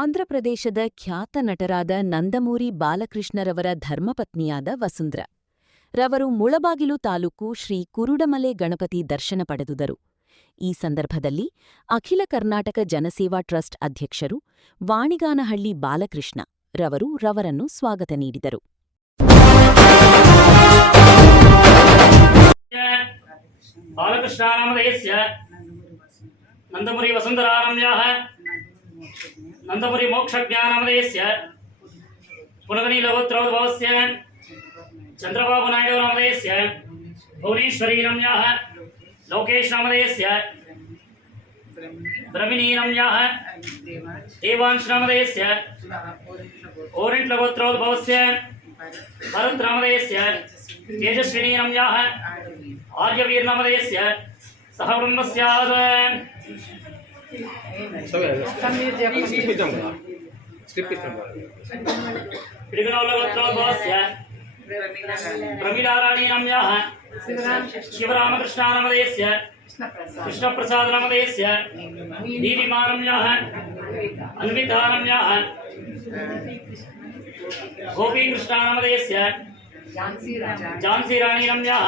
ಆಂಧ್ರಪ್ರದೇಶದ ಖ್ಯಾತ ನಟರಾದ ನಂದಮೂರಿ ಬಾಲಕೃಷ್ಣರವರ ಧರ್ಮಪತ್ನಿಯಾದ ವಸುಂಧ್ರ ರವರು ಮುಳಬಾಗಿಲು ತಾಲೂಕು ಶ್ರೀ ಕುರುಡಮಲೆ ಗಣಪತಿ ದರ್ಶನ ಪಡೆದುದರು. ಈ ಸಂದರ್ಭದಲ್ಲಿ ಅಖಿಲ ಕರ್ನಾಟಕ ಜನಸೇವಾ ಟ್ರಸ್ಟ್ ಅಧ್ಯಕ್ಷರು ವಾಣಿಗಾನಹಳ್ಳಿ ಬಾಲಕೃಷ್ಣ ರವರನ್ನು ಸ್ವಾಗತ ನೀಡಿದರು. ನಂದಮುರಿ ವಸುಂಧರಾರಮ್ಯಾಃ ನಂದಮುರಿ ಮೋಕ್ಷಜ್ಞಾನಮದೇಸ್ಯ ಪುನಗನಿ ಲಗೋತ್ರೋದ್ಭವಸ್ಯ ಚಂದ್ರಬಾಬು ನಾಯ್ಡು ನಾಮಧೇಯಸ್ಯ ಭುವನೇಶ್ವರಿ ರಮ್ಯಾಃ ಲೋಕೇಶ್ ನಾಮಧೇಯಸ್ಯ ಬ್ರಹ್ಮಿಣಿ ರಮ್ಯಾಃ ದೇವಾಂಶ್ ನಾಮಧೇಯಸ್ಯ ಓರೆಂಟ್ ಲಗೋತ್ರೋದ್ಭವಸ್ಯ ಭರತ್ ನಾಮಧೇಯಸ್ಯ ತೇಜಸ್ವಿನಿ ರಮ್ಯಾಃ ಆರ್ಯವೀರ್ ನಾಮಧೇಯಸ್ಯ ಸಹ ಬ್ರಹ್ಮಸ್ಯಾದ ಪ್ರಮೀಲಾರಾಣಿ ರಮ್ಯಾಃ ಶಿವರಾಮಕೃಷ್ಣ ನಾಮಧೇಯಸ್ಯ ಕೃಷ್ಣಪ್ರಸಾದ ನಾಮಧೇಯಸ್ಯ ದೀವಿಮಾ ರಮ್ಯಾಃ ಅನ್ವಿತಾ ರಮ್ಯಾಃ ಗೋಪೀಕೃಷ್ಣ ನಾಮಧೇಯಸ್ಯ ಝಾನ್ಸಿ ರಾಣಿ ರಮ್ಯಾಃ